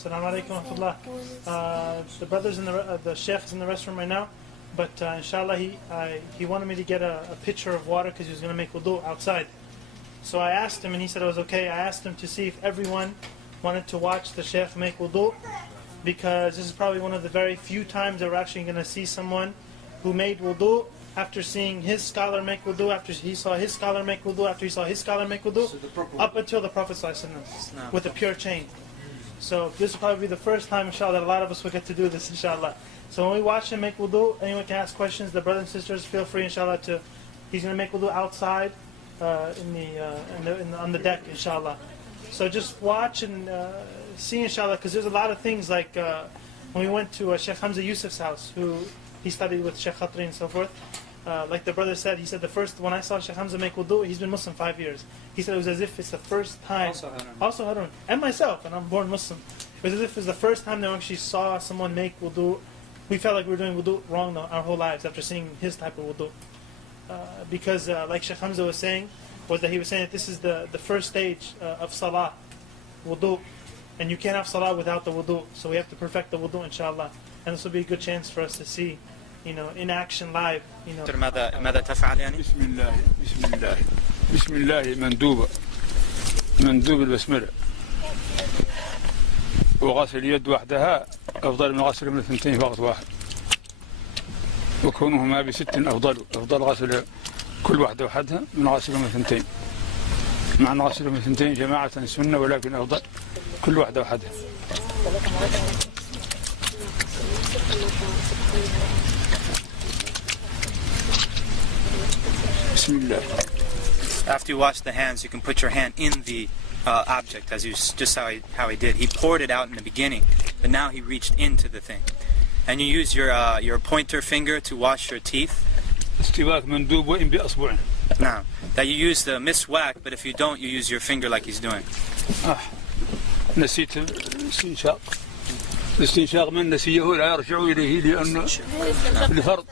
Assalamu alaikum wa rahmatullah. The brother's in the sheikh is in the restroom right now, but inshallah he wanted me to get a pitcher of water because he was going to make wudu outside. So I asked him and he said it was okay. I asked him to see if everyone wanted to watch the sheikh make wudu, because this is probably one of the very few times that we're actually going to see someone who made wudu after seeing his scholar make wudu, after he saw his scholar make wudu, after he saw his scholar make wudu, up until the Prophet ﷺ with a pure chain. So this will probably be the first time, inshallah, that a lot of us will get to do this, inshallah. So when we watch him make wudu, anyone can ask questions. The brothers and sisters, feel free, inshallah, he's going to make wudu outside on the deck, inshallah. So just watch and see, inshallah, because there's a lot of things like when we went to Sheikh Hamza Yusuf's house, who he studied with Sheikh Khatri and so forth. Like the brother said, he said when I saw Sheikh Hamza make wudu, he's been Muslim 5 years. He said it was as if it's the first time. Also Harun. And myself, and I'm born Muslim. It was as if it was the first time that we actually saw someone make wudu. We felt like we were doing wudu wrong our whole lives after seeing his type of wudu. Because like Sheikh Hamza was saying, he was saying that this is the first stage of Salah, wudu. And you can't have Salah without the wudu. So we have to perfect the wudu, inshallah. And this will be a good chance for us to see, in action live. ماذا تفعل يعني؟ بسم الله مندوب البسملة، وغسل اليد وحدها أفضل من غسل من الثنتين في وقت واحد، وكونهما ب6 أفضل غسل كل واحدة وحدها من غسل من الثنتين، مع أن غسل من الثنتين جماعة سنة، ولكن أفضل كل واحدة وحدها. After you wash the hands, you can put your hand in the object, as just how he did. He poured it out in the beginning, but now he reached into the thing. And you use your pointer finger to wash your teeth. Now, that you use the miswak, but if you don't, you use your finger like he's doing. نسيت الاستنشاق من نسيه لا يرجع إليه لأنه لفرض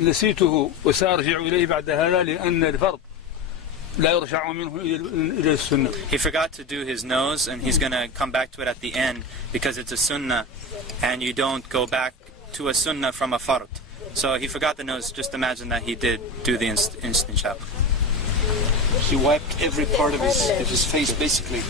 نسيته وسأرجع إليه بعد هذا لأن الفرض لا يرجع منه إلى السنة. He forgot to do his nose, and he's going to come back to it at the end because it's a sunnah, and you don't go back to a sunnah from a fard. So he forgot the nose. Just imagine that he did do the istinshaq. He wiped every part of his face, basically.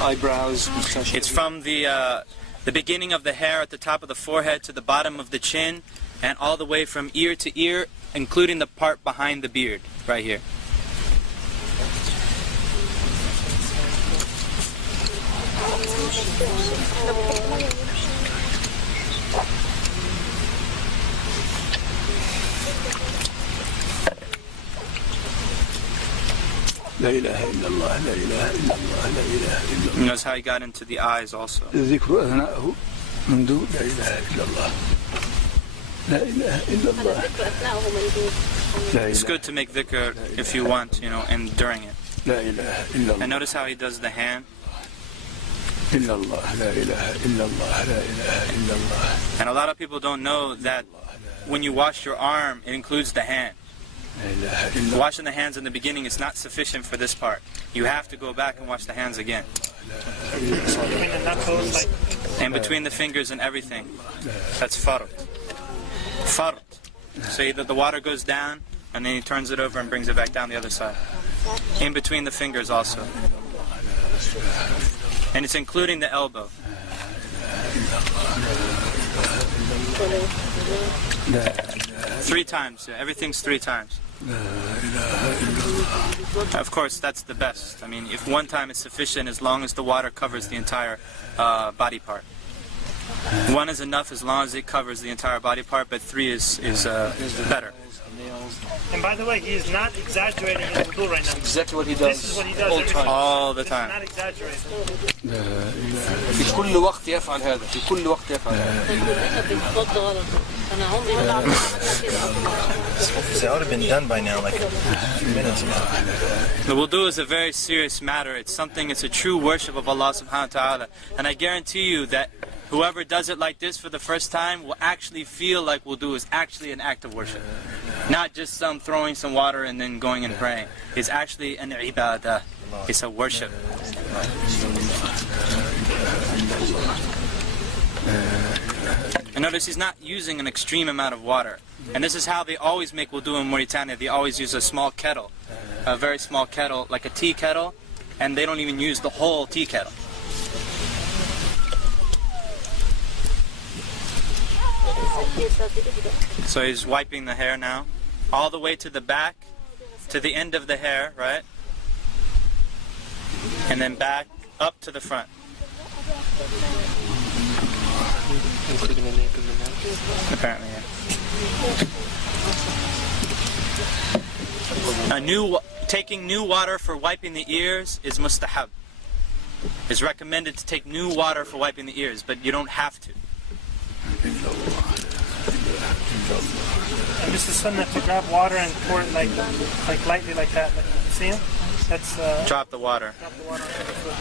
Eyebrows, mustache. It's from the beginning of the hair at the top of the forehead to the bottom of the chin, and all the way from ear to ear, including the part behind the beard, right here. لا إله إلا الله لا إله إلا الله لا إله إلا الله. Notice how he got into the eyes also. ذكر أثناءه منذ لا إله إلا الله لا إله إلا الله. It's good to make dhikr if you want, and during it. لا إله إلا الله. And notice how he does the hand. إلا الله لا إله إلا الله لا إله إلا الله. And a lot of people don't know that when you wash your arm, it includes the hand. Washing the hands in the beginning is not sufficient for this part. You have to go back and wash the hands again. And between the fingers and everything. That's fard. Fard. So the water goes down, and then he turns it over and brings it back down the other side. In between the fingers also. And it's including the elbow. Three times. Everything's 3 times. Of course, that's the best. I mean, if 1 time is sufficient, as long as the water covers the entire body part. 1 is enough as long as it covers the entire body part, but 3 is better. And by the way, he is not exaggerating his wudu right now. Exactly what he does. This is what he does all the time. Not exaggerating. في كل وقت يفعل هذا. في كل وقت يفعل هذا. That would have been done by now, like a few minutes ago. The wudu is a very serious matter. It's a true worship of Allah subhanahu wa ta'ala. And I guarantee you that whoever does it like this for the first time will actually feel like wudu is actually an act of worship. Not just some throwing some water and then going and praying. It's actually an ibadah. It's a worship. And notice he's not using an extreme amount of water. And this is how they always make wudu in Mauritania. They always use a small kettle, a very small kettle, like a tea kettle, and they don't even use the whole tea kettle. So he's wiping the hair now, all the way to the back, to the end of the hair, right? And then back up to the front. Apparently, yeah. Taking new water for wiping the ears is mustahab. It's recommended to take new water for wiping the ears, but you don't have to. And this is sunnah to grab water and pour it like lightly like that. Like, see him? That's drop the water. Drop the water onto the foot.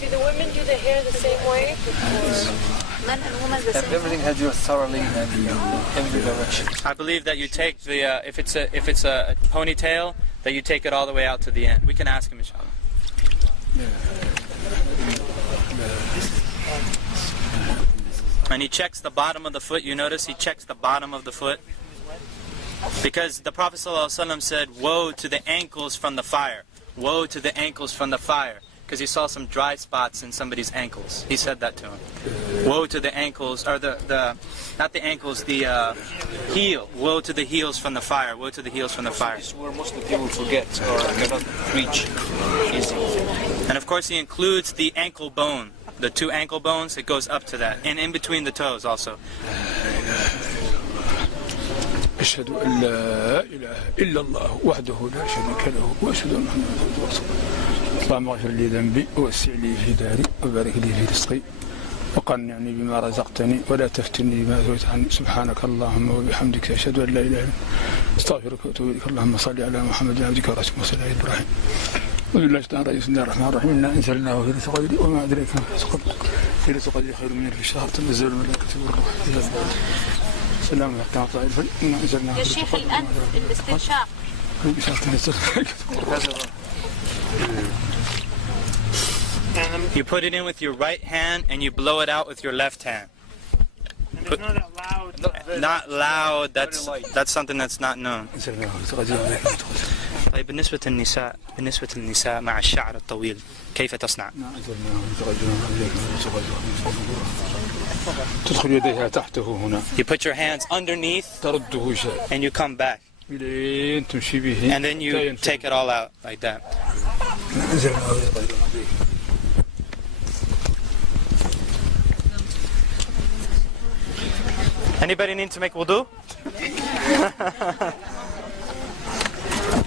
Do the women do the hair the same way? Men and women the same Everything has you thoroughly in every direction. I believe that you take the if it's a ponytail, that you take it all the way out to the end. We can ask him, inshallah. And he checks the bottom of the foot. You notice he checks the bottom of the foot, because the Prophet ﷺ said, "Woe to the ankles from the fire! Woe to the ankles from the fire!" Because he saw some dry spots in somebody's ankles. He said that to him. Woe to the ankles, or not the ankles, the heel. Woe to the heels from the fire. Woe to the heels from the fire. This is where most of the people forget or cannot reach easily. And of course he includes the ankle bone. The two ankle bones, it goes up to that. And in between the toes also. أشهد أن لا إله إلا الله وحده لا شريك له وأشهد أن محمدا عبده ورسوله. اللهم اغفر لي ذنبي ووسع لي في داري وبارك لي في رزقي وقنعني بما رزقتني ولا تفتني بما زويت عني سبحانك اللهم وبحمدك أشهد أن لا إله إلا أنت أستغفرك وأتوب إليك. اللهم صل على محمد عبدك ورسولك وصل على إبراهيم. وبالله بسم الله الرحمن الرحيم. إنا أنزلناه في ليلة القدر وما أدريك ما ليلة القدر خير من ألف شهر تنزل الملائكة والروح فيها. سلام عليكم ورحمة الله وبركاته. يا شيخ الأنف الاستنشاق. You put it in with your right hand and you blow it out with your left hand. And it's not that loud. Not loud. That's something that's not known. طيب بالنسبة للنساء مع الشعر الطويل كيف تصنع؟ تدخل يديها تحته هنا. You put your hands underneath ترده شيء. and you come back. تمشي به. And then you take it all out like that. Anybody need to make wudu?